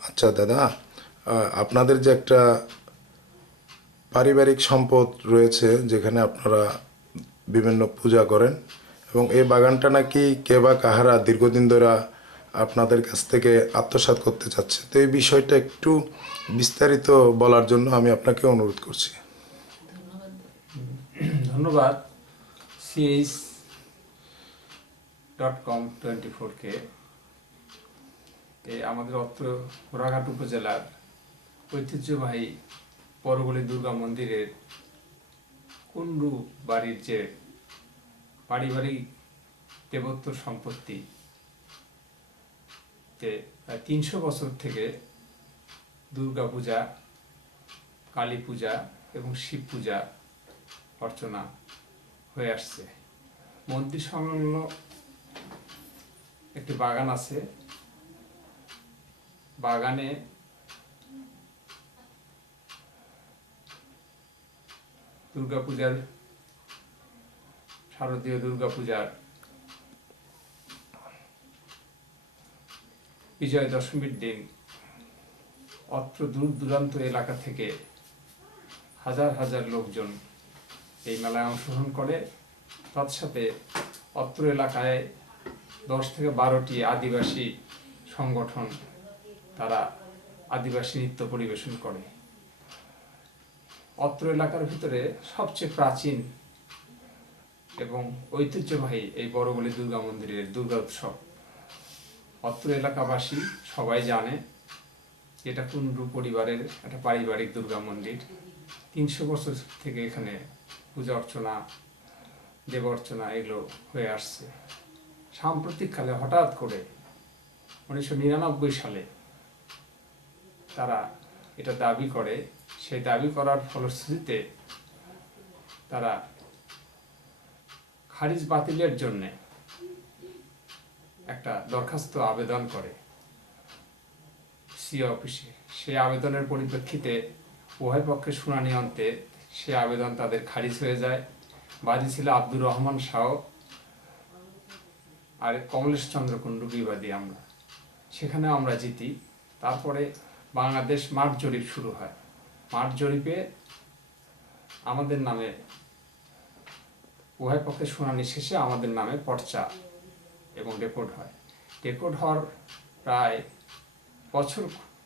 আচ্ছা দাদা, আপনাদের যে একটা পারিবারিক সম্পদ রয়েছে যেখানে আপনারা বিভিন্ন পূজা করেন, এবং এই বাগানটা নাকি কে বা কাহারা দীর্ঘদিন ধরে আপনাদের কাছ থেকে আত্মসাৎ করতে চাচ্ছে, তো এই বিষয়টা একটু বিস্তারিত বলার জন্য আমি আপনাকে অনুরোধ করছি। ধন্যবাদ CH.com24কে। আমাদের অত্র ঘোড়াঘাট উপজেলার ঐতিহ্যবাহী বড়গলি দুর্গা মন্দিরের কুন্ডু বাড়ির যে পারিবারিক দেবত্ব সম্পত্তি, প্রায় 300 বছর থেকে দুর্গা পূজা, কালী পূজা এবং শিব পূজা অর্চনা হয়ে আসছে। মন্দির সংলগ্ন একটি বাগান আছে। বাগানে দুর্গাপূজার, শারদীয় দুর্গাপূজার বিজয়া দশমীর দিন অত্র দূর দূরান্ত এলাকা থেকে হাজার হাজার লোকজন এই মেলায় অংশগ্রহণ করে। তৎসাথে অত্র এলাকায় 10 থেকে 12টি আদিবাসী সংগঠন তারা আদিবাসী নৃত্য পরিবেশন করে। অত্র এলাকার ভিতরে সবচেয়ে প্রাচীন এবং ঐতিহ্যবাহী এই বড়গলি দুর্গা মন্দিরের দুর্গা উৎসব অত্র এলাকাবাসী সবাই জানে। এটা কুন্ডু পরিবারের একটা পারিবারিক দুর্গা মন্দির। 300 বছর থেকে এখানে পূজা অর্চনা, দেব অর্চনা এগুলো হয়ে আসছে। সাম্প্রতিককালে হঠাৎ করে 1999 সালে তারা এটা দাবি করে। সেই দাবি করার ফলশ্রুতিতে তারা খারিজ বাতিলের জন্য একটা দরখাস্ত আবেদন করে সিও অফিসে। সেই আবেদনের পরিপ্রেক্ষিতে উভয় পক্ষের শুনানি অন্তে সে আবেদন তাদের খারিজ হয়ে যায়। বাদী ছিল আব্দুর রহমান শাহ আর কমলেশ চন্দ্র কুণ্ডু বিবাদী। সেখানে আমরা জিতি। তারপরে বাংলাদেশ মাঠ জরিপ শুরু হয়। মাঠ জরিপে আমাদের নামে, উভয় পক্ষের শুনানি শেষে আমাদের নামে পর্চা এবং রেকর্ড হয়। রেকর্ড হওয়ার প্রায়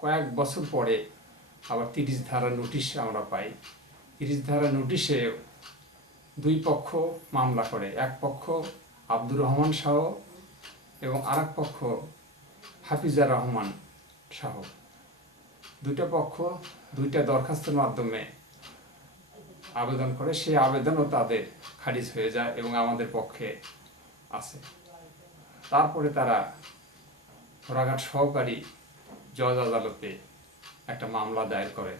কয়েক বছর পরে আবার 30 ধারা নোটিশ আমরা পাই। 30 ধারা নোটিশে দুই পক্ষ মামলা করে। এক পক্ষ আব্দুর রহমান শাহ এবং আরেক পক্ষ হাফিজার রহমান শাহ। দুইটা পক্ষ দুইটা দরখাস্তের মাধ্যমে আবেদন করে। সেই আবেদনও তাদের খারিজ হয়ে যায় এবং আমাদের পক্ষে আছে। তারপরে তারা ঘোড়াঘাট সহকারী জজ আদালতে একটা মামলা দায়ের করে।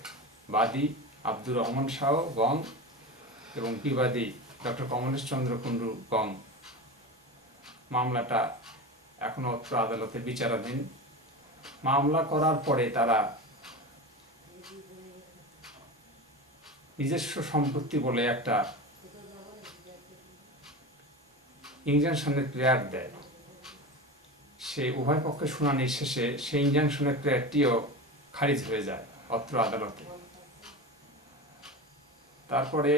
বাদী আব্দুর রহমান শাহ গং এবং বিবাদী ডক্টর কমলেশ চন্দ্র কুণ্ডু গং। মামলাটা এখনো অত্র আদালতে বিচারাধীন। মামলা করার পরে তারা নিজস্ব সম্পত্তি বলে একটা ইনজাংশনের প্রেয়ার দেয়। সে উভয় পক্ষের শুনানি শেষে সেই ইনজাংশনের প্রেয়ারটিও খারিজ হয়ে যায় অত্র আদালতে। তারপরে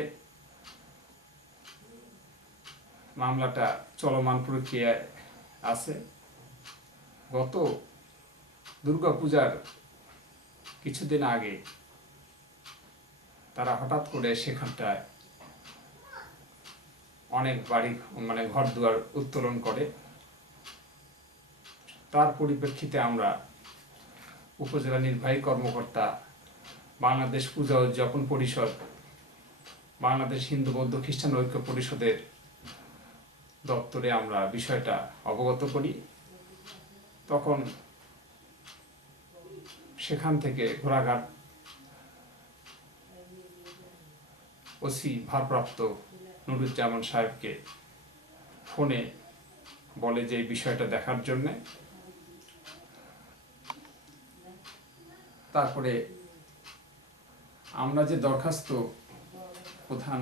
মামলাটা চলমান প্রক্রিয়ায় আছে। গত দুর্গাপূজার কিছুদিন আগে তারা হঠাৎ করে সেখানটায় অনেক বাড়ি ঘর দুয়ার উত্তোলন করে। তার পরিপ্রেক্ষিতে আমরা উপজেলা নির্বাহী কর্মকর্তা, বাংলাদেশ পূজা উদযাপন পরিষদ, বাংলাদেশ হিন্দু বৌদ্ধ খ্রিস্টান ঐক্য পরিষদের দপ্তরে আমরা বিষয়টা অবগত করি। তখন সেখান থেকে ঘোড়াঘাট ওসি ভারপ্রাপ্ত নুরুজ্জামান সাহেবকে ফোনে বলে যে এই বিষয়টা দেখার জন্যে। তারপরে আমরা যে দরখাস্ত প্রধান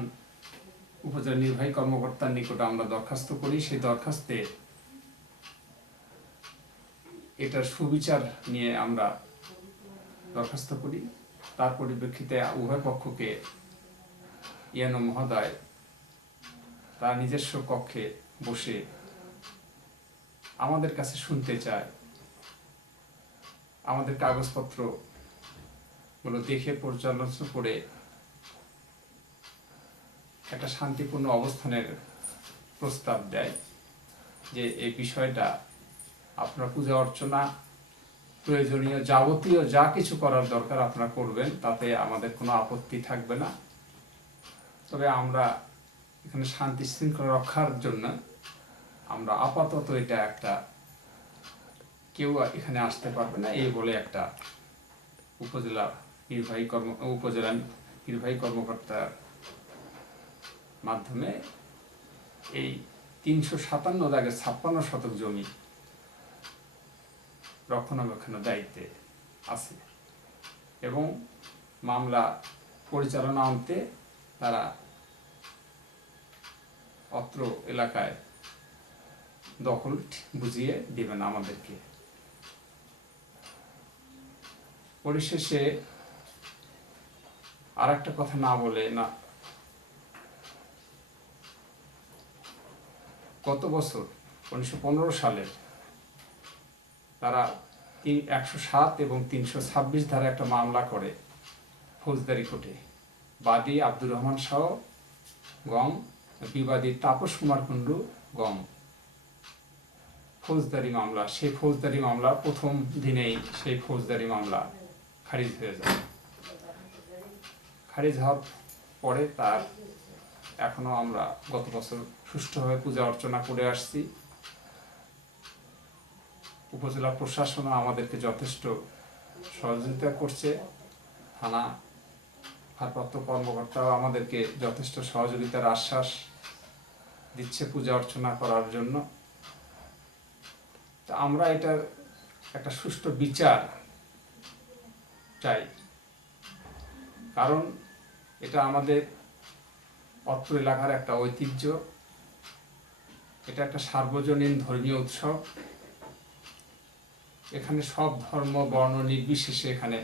উপজেলা নির্বাহী কর্মকর্তার নিকটে আমরা দরখাস্ত করি, সেই দরখাস্তে এটার সুবিচার নিয়ে আমরা দরখাস্ত করি। তার পরিপ্রেক্ষিতে উভয় পক্ষকে ইএনও মহোদয় তার নিজস্ব কক্ষে বসে আমাদের কাছে শুনতে চায়, আমাদের কাগজপত্রগুলো দেখে পর্যালোচনা করে একটা শান্তিপূর্ণ অবস্থানের প্রস্তাব দেয় যে এই বিষয়টা আপনারা পূজা অর্চনা প্রয়োজনীয় যাবতীয় যা কিছু করার দরকার আপনারা করবেন, তাতে আমাদের কোনো আপত্তি থাকবে না। তবে আমরা এখানে শান্তি শৃঙ্খলা রক্ষার জন্য আমরা আপাতত এটা একটা কেউ এখানে আসতে পারবে না এই বলে একটা উপজেলা নির্বাহী কর্মকর্তার মাধ্যমে এই 357-56 জমি রক্ষণাবেক্ষণের দায়িত্বে আছে এবং মামলা পরিচালনা অন্তে তারা অত্র এলাকায় দখল বুঝিয়ে দিবেন আমাদেরকে। পরিশেষে আর একটা কথা না বলে না, গত বছর 1915 সালে তারা 107 এবং 326 ধারা একটা মামলা করে ফৌজদারি কোর্টে। বাদী আব্দুর রহমান শাহ গম, বিবাদী তাপস কুমার কুণ্ডু গম। ফৌজদারি মামলা, সেই ফৌজদারি মামলা প্রথম দিনেই সেই ফৌজদারি মামলা খারিজ হয়ে যায়। খারিজ হওয়ার পরে তার এখনো আমরা গত বছর সুষ্ঠুভাবে পূজা অর্চনা করে আসছি। উপজেলা প্রশাসন আমাদেরকে যথেষ্ট সহযোগিতা করছে, থানা ভারপ্রাপ্ত কর্মকর্তাও আমাদেরকে যথেষ্ট সহযোগিতার আশ্বাস দিচ্ছে পূজা অর্চনা করার জন্য। তা আমরা এটার একটা সুষ্ঠু বিচার চাই, কারণ এটা আমাদের অত্র এলাকার একটা ঐতিহ্য, এটা একটা সার্বজনীন ধর্মীয় উৎসব। এখানে সব ধর্ম বর্ণ নির্বিশেষে এখানে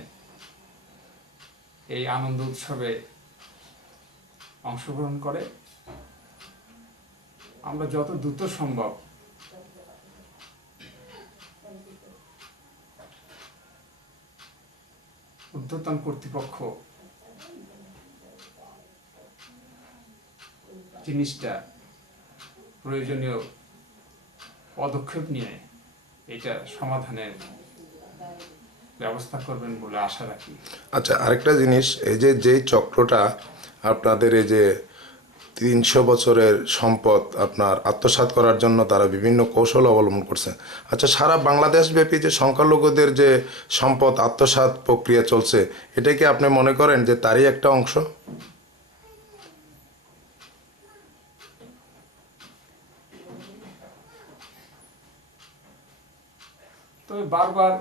এই আনন্দ উৎসবে অংশগ্রহণ করে। আমরা যত দ্রুত সম্ভব ঊর্ধ্বতন কর্তৃপক্ষ জিনিসটা প্রয়োজনীয় পদক্ষেপ নিয়ে এটা সমাধানের ব্যবস্থা করবেন বলে আশা রাখি। আচ্ছা, আরেকটা জিনিস, এই যে যেই চক্রটা আপনাদের এই যে 300 বছরের সম্পদ আপনার আত্মসাৎ করার জন্য তারা বিভিন্ন কৌশল অবলম্বন করছে। আচ্ছা, সারা বাংলাদেশ ব্যাপী যে সংখ্যালঘুদের যে সম্পদ আত্মসাৎ প্রক্রিয়া চলছে, এটা কি আপনি মনে করেন যে তারই একটা অংশ? তবে বারবার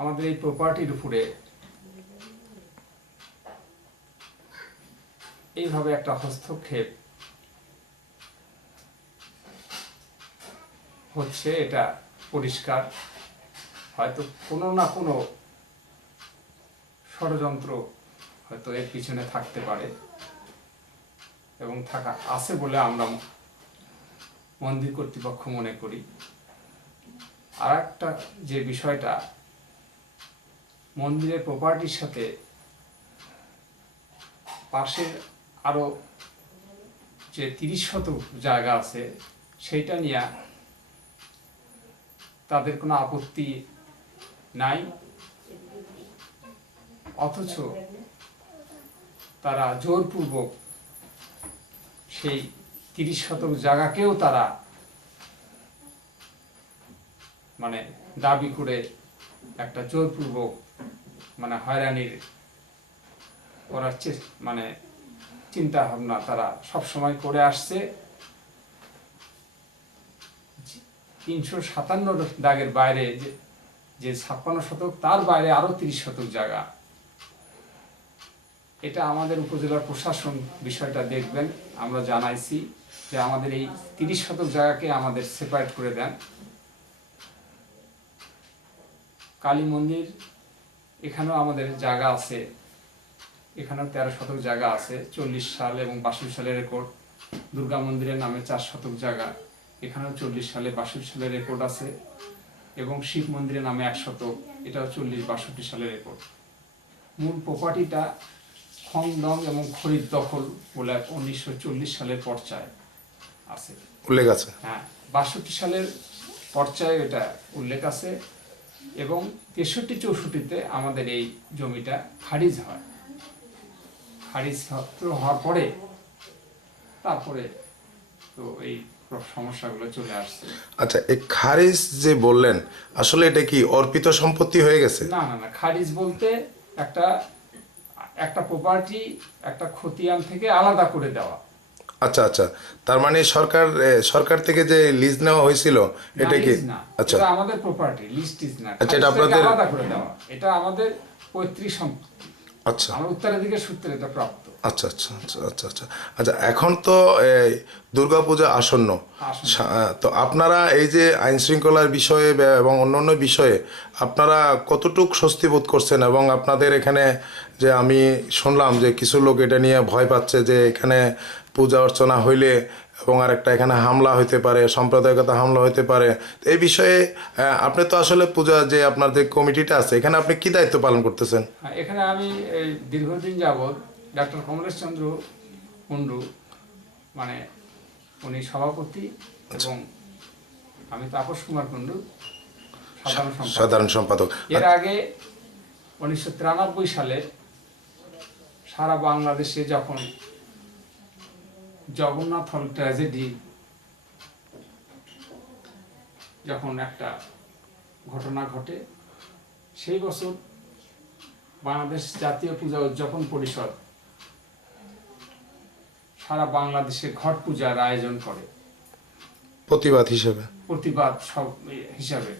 আমাদের এই প্রপার্টির উপরে এইভাবে একটা হস্তক্ষেপ হচ্ছে, এটা পরিষ্কার। হয়তো কোনো না কোনো ষড়যন্ত্র হয়তো এর পিছনে থাকতে পারে এবং থাকা আছে বলে আমরা মন্দির কর্তৃপক্ষ মনে করি। আর একটা যে বিষয়টা, মন্দিরের প্রপার্টির সাথে পাশের আরো যে 30 শতক জায়গা আছে সেইটা নিয়ে তাদের কোনো আপত্তি নাই, অথচ তারা জোরপূর্বক সেই 30 শতক জায়গাকেও তারা মানে দাবি করে একটা জোরপূর্বক মানে হয়রানির করার মানে চিন্তা ভাবনা তারা সবসময় করে আসছে। 357 দাগের বাইরে যে 56 শতক, তার বাইরে আরো 30 শতক জায়গা, এটা আমাদের উপজেলার প্রশাসন বিষয়টা দেখবেন। আমরা জানাইছি যে আমাদের এই 30 শতক জায়গাকে আমাদের সেপারেট করে দেন। কালী মন্দির এখানেও আমাদের জায়গা আছে, এখানেও 13 শতক জায়গা আছে, 40 সাল এবং 62 সালের রেকর্ড। দুর্গা মন্দিরের নামে 4 শতক জায়গা, এখানেও 40 সালে 62 সালের রেকর্ড আছে, এবং শিব মন্দিরের নামে 1 শতক, এটাও 40-62 সালের রেকর্ড। মূল প্রপার্টিটা খংদং এবং খরিদ দখল বলে 1940 সালের পর্চায় আছে, উল্লেখ আছে। হ্যাঁ 62 সালের পর্চায় এটা উল্লেখ আছে, এবং 63-64-তে আমাদের এই জমিটা খারিজ হয়। খারিজ হওয়ার পরে তারপরে তো এই সমস্যাগুলো চলে আসছে। আচ্ছা, এই খারিজ যে বললেন, আসলে এটা কি অর্পিত সম্পত্তি হয়ে গেছে? না না না, খারিজ বলতে একটা একটা প্রপার্টি একটা খতিয়ান থেকে আলাদা করে দেওয়া। আচ্ছা আচ্ছা, তার মানে সরকার থেকে যে লিজ নেওয়া হয়েছিল এটা কি? না, আচ্ছা এটা আমাদের প্রপার্টি, লিস্ট ইজ না। আচ্ছা, এটা আপনাদের আলাদা করে দেওয়া, এটা আমাদের পৈতৃক সম্পত্তি। আচ্ছা আমরা উত্তরাধিকার সূত্রে এটা প্রাপ্ত। আচ্ছা আচ্ছা আচ্ছা আচ্ছা আচ্ছা আচ্ছা, এখন তো এই দুর্গাপূজা আসন্ন। তো আপনারা এই যে আইন শৃঙ্খলার বিষয়ে এবং অন্যান্য বিষয়ে আপনারা কতটুকু স্বস্তি বোধ করছেন? এবং আপনাদের এখানে যে আমি শুনলাম যে কিছু লোক এটা নিয়ে ভয় পাচ্ছে যে এখানে পূজা অর্চনা হইলে এবং আরেকটা এখানে হামলা হইতে পারে, সাম্প্রদায়িকতা হামলা হইতে পারে। এই বিষয়ে আপনি তো আসলে পূজা যে আপনার যে কমিটিটা আছে এখানে আপনি কি দায়িত্ব পালন করতেছেন? এখানে আমি এই দীর্ঘদিন যাবৎ ডক্টর কমলেশ চন্দ্র কুণ্ডু, মানে উনি সভাপতি, এবং আমি তাপস কুমার কুণ্ডু সাধারণ সম্পাদক। এর আগে 1993 সালে সারা বাংলাদেশে যখন জগন্নাথ হল ট্র্যাজেডি, যখন একটা ঘটনা ঘটে, সেই বছর বাংলাদেশ জাতীয় পূজা উদযাপন পরিষদ সারা বাংলাদেশে ঘট পূজার আয়োজন করে প্রতিবাদ হিসেবে, প্রতিবাদ হিসাবে।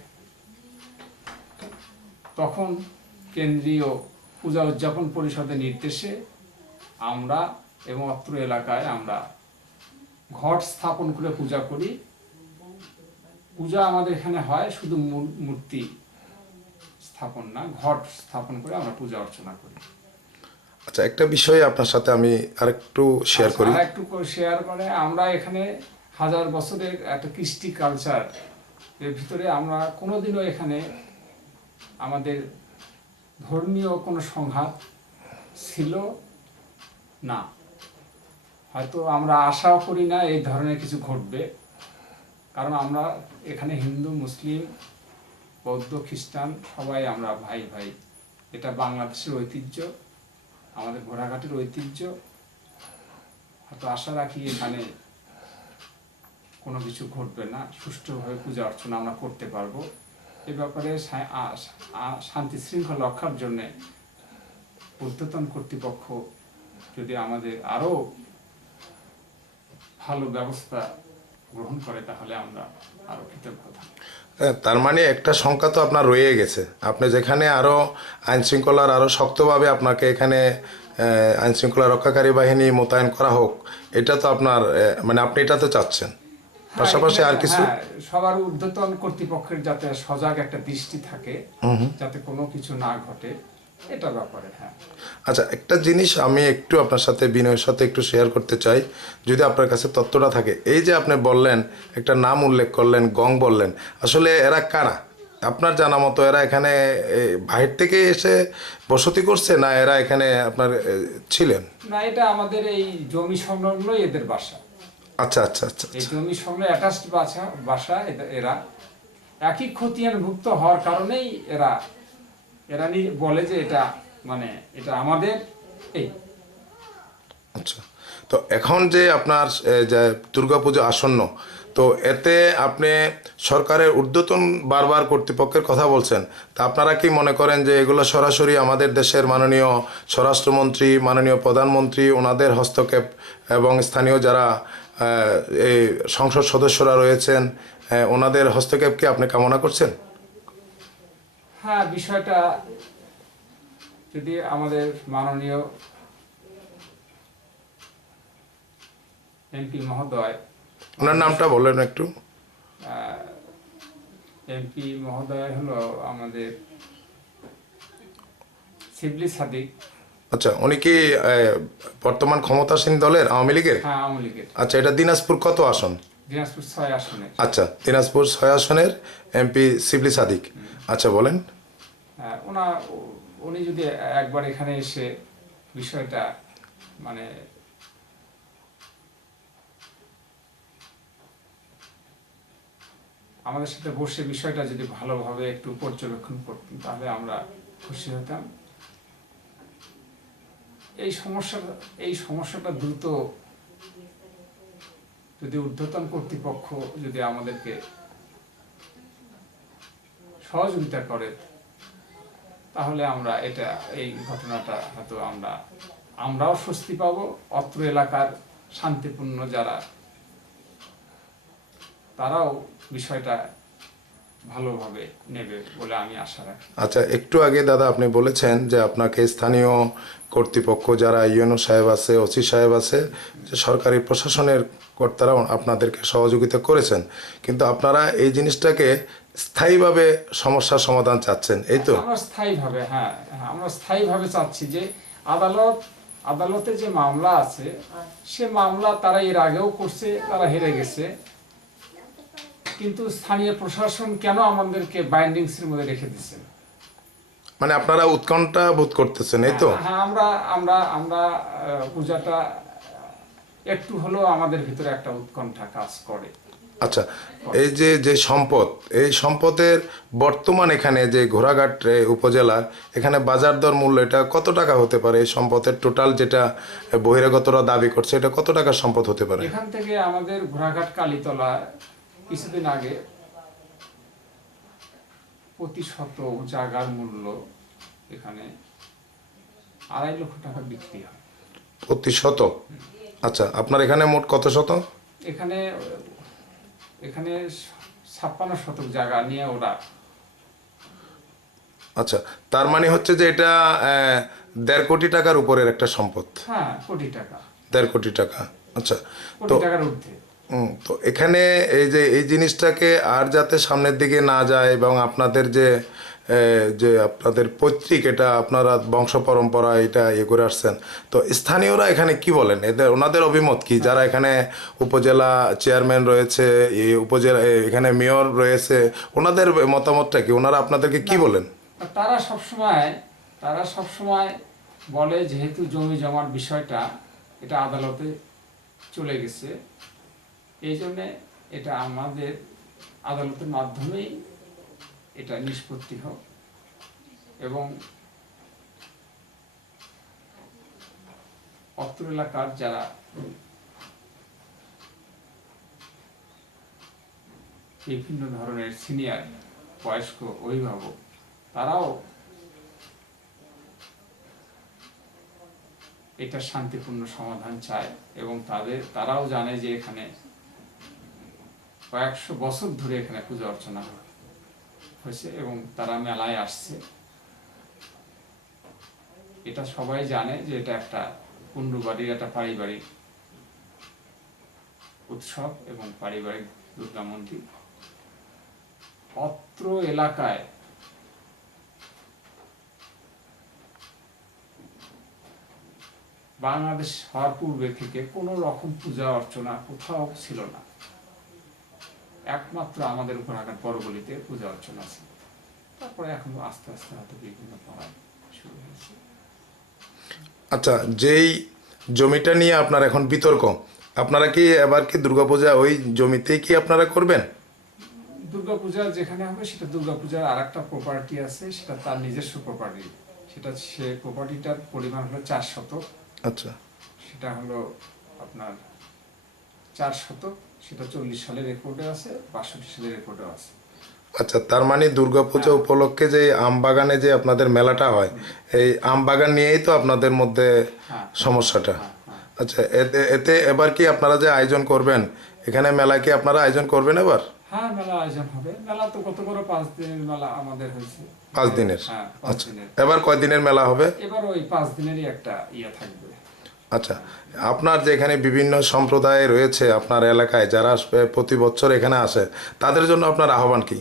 তখন কেন্দ্রীয় পূজা উদযাপন পরিষদের নির্দেশে আমরা এবং অত্র এলাকায় আমরা ঘট স্থাপন করে পূজা করি। পূজা আমাদের এখানে হয় শুধু মূর্তি স্থাপন না, ঘট স্থাপন করে আমরা পূজা অর্চনা করি। আচ্ছা, একটা বিষয় আপনার সাথে আমি আরেকটু শেয়ার করি। আরেকটু শেয়ার করে, আমরা এখানে 1000 বছরের একটা কৃষ্টি কালচার এর ভিতরে আমরা কোনোদিনও এখানে আমাদের ধর্মীয় কোনো সংঘাত ছিল না। হয়তো আমরা আশাও করি না এই ধরনের কিছু ঘটবে, কারণ আমরা এখানে হিন্দু, মুসলিম, বৌদ্ধ, খ্রিস্টান সবাই আমরা ভাই ভাই। এটা বাংলাদেশের ঐতিহ্য, আমাদের ঘোড়াঘাটের ঐতিহ্য। হয়তো আশা রাখি এখানে কোনো কিছু ঘটবে না, সুষ্ঠুভাবে পূজা অর্চনা আমরা করতে পারবো। এ ব্যাপারে শান্তি শৃঙ্খলা রক্ষার জন্যে ঊর্ধ্বতন কর্তৃপক্ষ যদি আমাদের আরও ভালো ব্যবস্থা গ্রহণ করে তাহলে আমরা আরও কৃতজ্ঞ থাকব। তার মানে একটা সংখ্যা তো আপনার রয়ে গেছে, আপনি যেখানে আরও আইন শৃঙ্খলার আরও শক্তভাবে আপনাকে এখানে আইন শৃঙ্খলা রক্ষাকারী বাহিনী মোতায়েন করা হোক, এটা তো আপনার মানে আপনি এটা তো চাচ্ছেন। পাশাপাশি আর কিছু সবার ঊর্ধ্বতন কর্তৃপক্ষের যাতে সজাগ একটা দৃষ্টি থাকে, যাতে কোনো কিছু না ঘটে, এটা ব্যাপারে। হ্যাঁ, আচ্ছা, একটা জিনিস আমি একটু আপনার সাথে বিনয়ের সাথে একটু শেয়ার করতে চাই, যদি আপনার কাছে তথ্যটা থাকে। এই যে আপনি বললেন, একটা নাম উল্লেখ করলেন, গং বললেন, আসলে এরা কারা? আপনার জানা মতো এরা এখানে বাহির থেকে এসে বসতি করছে, না এরা এখানে আপনার ছিলেন? না, এটা আমাদের এই জমি সংলগ্ন এদের বাসা। আচ্ছা আচ্ছা আচ্ছা, এই জমি সংলগ্ন অ্যাটাচড বাসা। এরা একই খতিয়ানভুক্ত হওয়ার কারণেই এরা বলে যে এটা মানে এটা আমাদের। এই আচ্ছা, তো এখন যে আপনার যে দুর্গাপূজা আসন্ন, তো এতে আপনি সরকারের ঊর্ধ্বতন বারবার কর্তৃপক্ষের কথা বলছেন, তা আপনারা কি মনে করেন যে এগুলো সরাসরি আমাদের দেশের মাননীয় স্বরাষ্ট্রমন্ত্রী, মাননীয় প্রধানমন্ত্রী, ওনাদের হস্তক্ষেপ এবং স্থানীয় যারা এই সংসদ সদস্যরা রয়েছেন ওনাদের হস্তক্ষেপকে আপনি কামনা করছেন? হ্যাঁ, বিষয়টা যদি আমাদের মাননীয় এমপি মহোদয়, ওনার নামটা বলেন একটু। এমপি মহোদয় হলো আমাদের শিবলি সাদিক। আচ্ছা, উনি কি বর্তমান ক্ষমতাসীন দলের আওয়ামী লীগের? হ্যাঁ, আওয়ামী লীগের। আচ্ছা, এটা দিনাজপুর কত আসন? দিনাজপুর 6 আসনের। আচ্ছা, দিনাজপুর 6 আসনের এমপি শিবলি সাদিক। আচ্ছা, বলেন। হ্যাঁ, উনি যদি একবার এখানে এসে বিষয়টা মানে আমাদের সাথে বসে বিষয়টা যদি ভালোভাবে একটু পর্যবেক্ষণ করতেন তাহলে আমরা খুশি হতাম। এই সমস্যাটা দ্রুত যদি ঊর্ধ্বতন কর্তৃপক্ষ যদি আমাদেরকে সহযোগিতা করে তাহলে আমরা এই ঘটনাটা হয়তো আমরাও স্বস্তি পাবো, অত্র এলাকার শান্তিপূর্ণ যারা তারাও বিষয়টা ভালোভাবে নেবে বলে আমি আশা রাখি। আচ্ছা, একটু আগে দাদা আপনি বলেছেন যে আপনাকে স্থানীয় কর্তৃপক্ষ যারা ইউএনও সাহেব আছে, ওসি সাহেব আছে, যে সরকারি প্রশাসনের কর্তারাও আপনাদেরকে সহযোগিতা করেছেন, কিন্তু আপনারা এই জিনিসটাকে স্থায়ীভাবে সমস্যার সমাধান চাচ্ছেন, এই তো? আমরা স্থায়ীভাবে চাচ্ছি যে আদালতে যে মামলা আছে সে মামলা তারা এর আগেও করছে, তারা হেরে গেছে, কিন্তু স্থানীয় প্রশাসন কেন আমাদেরকে বাইন্ডিংসের মধ্যে রেখে দিচ্ছেন? মানে আপনারা উৎকণ্ঠা বোধ করতেছেন, এই তো? হ্যাঁ, আমরা পূজাটা একটু হলেও আমাদের ভিতরে একটা উৎকণ্ঠা কাজ করে। আচ্ছা, এই যে সম্পদ, এই সম্পদের বর্তমান এখানে যে ঘোড়াঘাট উপজেলার এখানে বাজার দর মূল্য এটা কত টাকা হতে পারে? এই সম্পদের টোটাল যেটা বহিরাগতরা দাবি করছে, এটা কত টাকার সম্পদ হতে পারে? এখান থেকে আমাদের ঘোড়াঘাট কালীতলা কিছুদিন আগে প্রতি শত জায়গার মূল্য এখানে 2.5 লক্ষ টাকা বিক্রি হয়। প্রতি শত? আচ্ছা, আপনার এখানে মোট কত শত? এখানে 56 শতক জায়গা নিয়ে ওরা। আচ্ছা, তার মানে হচ্ছে যে এটা 1.5 কোটি টাকার উপরের একটা সম্পদ। হ্যাঁ, কোটি টাকা। 1.5 কোটি টাকা। আচ্ছা, কোটি তো টাকার ঊর্ধ্বে। তো এখানে এই জিনিসটাকে আর যাতে সামনের দিকে না যায় এবং আপনাদের যে আপনাদের পৈতৃক, এটা আপনারা বংশ পরম্পরা এটা করে আসছেন, তো স্থানীয়রা এখানে কি বলেন? ওনাদের অভিমত কি? যারা এখানে উপজেলা চেয়ারম্যান রয়েছে, এই উপজেলা এখানে মেয়র রয়েছে, ওনাদের মতামতটা কি? ওনারা আপনাদেরকে কি বলেন? তারা সবসময় বলে যেহেতু জমি জমার বিষয়টা এটা আদালতে চলে গেছে, এই জন্যে এটা আমাদের আদালতের মাধ্যমেই এটা নিষ্পত্তি হোক এবং অত্র এলাকার যারা বিভিন্ন ধরনের সিনিয়র বয়স্ক অভিভাবক তারাও এটা শান্তিপূর্ণ সমাধান চায় এবং তারাও জানে যে এখানে কয়েকশো বছর ধরে এখানে পূজা অর্চনা হয়েছে এবং তারা মেলায় আসছে। এটা সবাই জানে যে এটা একটা কুণ্ডুবাড়ির একটা পারিবারিক উৎসব এবং পারিবারিক দুর্গা মন্দির। অত্র এলাকায় বাংলাদেশ হওয়ার পূর্বে থেকে কোনো রকম পূজা অর্চনা কোথাও ছিল না, একমাত্র আমাদের ঘোড়াঘাট বড়গলিতে পূজা অর্চনা ছিল। তারপরে এখন আস্তে আস্তে হয়তো বিভিন্ন পড়া শুরু হয়েছে। আচ্ছা, যেই জমিটা নিয়ে আপনার এখন বিতর্ক, আপনারা কি এবার কি দুর্গাপূজা ওই জমিতেই কি আপনারা করবেন? দুর্গাপূজা যেখানে হবে সেটা দুর্গাপূজার আর একটা প্রপার্টি আছে, সেটা তার নিজস্ব প্রপার্টি। সে প্রপার্টিটার পরিমাণ হলো 4 শতক। আচ্ছা, সেটা হলো আপনার 4 শতক, সেটা 40 সালের রেকর্ডে আছে, 62 সালের রেকর্ডে আছে। আচ্ছা, তার মানে দুর্গাপূজা উপলক্ষে যে আমবাগানে যে আপনাদের মেলাটা হয়, এই আমবাগান নিয়েই তো আপনাদের মধ্যে সমস্যাটা। আচ্ছা, এতে এবার কি আপনারা যে আয়োজন করবেন এখানে মেলা কি আপনারা আয়োজন করবেন এবার? হ্যাঁ, মেলা আয়োজন হবে। মেলা তো কত বড় 5 দিনের মেলা আমাদের হয়েছে। 5 দিনের? হ্যাঁ, 5 আচ্ছা, দিনের। এবার কয় দিনের মেলা হবে? এবার ওই 5 দিনেরই একটা থাকবে। আচ্ছা, আপনার যে এখানে বিভিন্ন সম্প্রদায় রয়েছে আপনার এলাকায়, যারা প্রতি বছর এখানে আসে, তাদের জন্য আপনার আহ্বান কি?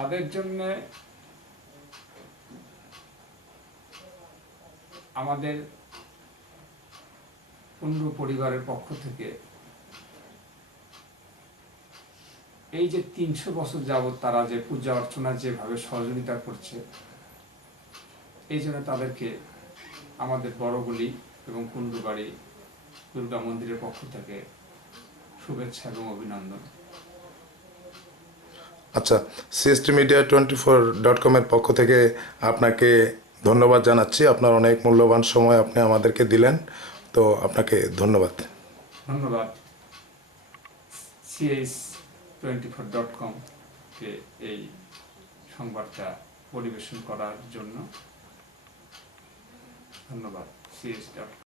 তাদের জন্য আমাদের কুণ্ডু পরিবারের পক্ষ থেকে এই যে 300 বছর যাবৎ তারা যে পূজা অর্চনা যেভাবে সহযোগিতা করছে, এই জন্য তাদেরকে আমাদের বড়গুলি এবং কুণ্ডুবাড়ি দুর্গা মন্দিরের পক্ষ থেকে শুভেচ্ছা এবং অভিনন্দন। আচ্ছা, সিএসটি মিডিয়া 24.com এর পক্ষ থেকে আপনাকে ধন্যবাদ জানাচ্ছি। আপনার অনেক মূল্যবান সময় আপনি আমাদেরকে দিলেন, তো আপনাকে ধন্যবাদ। ধন্যবাদ cs24.com কে এই সংবাদটা পরিবেশন করার জন্য। ধন্যবাদ cs.com।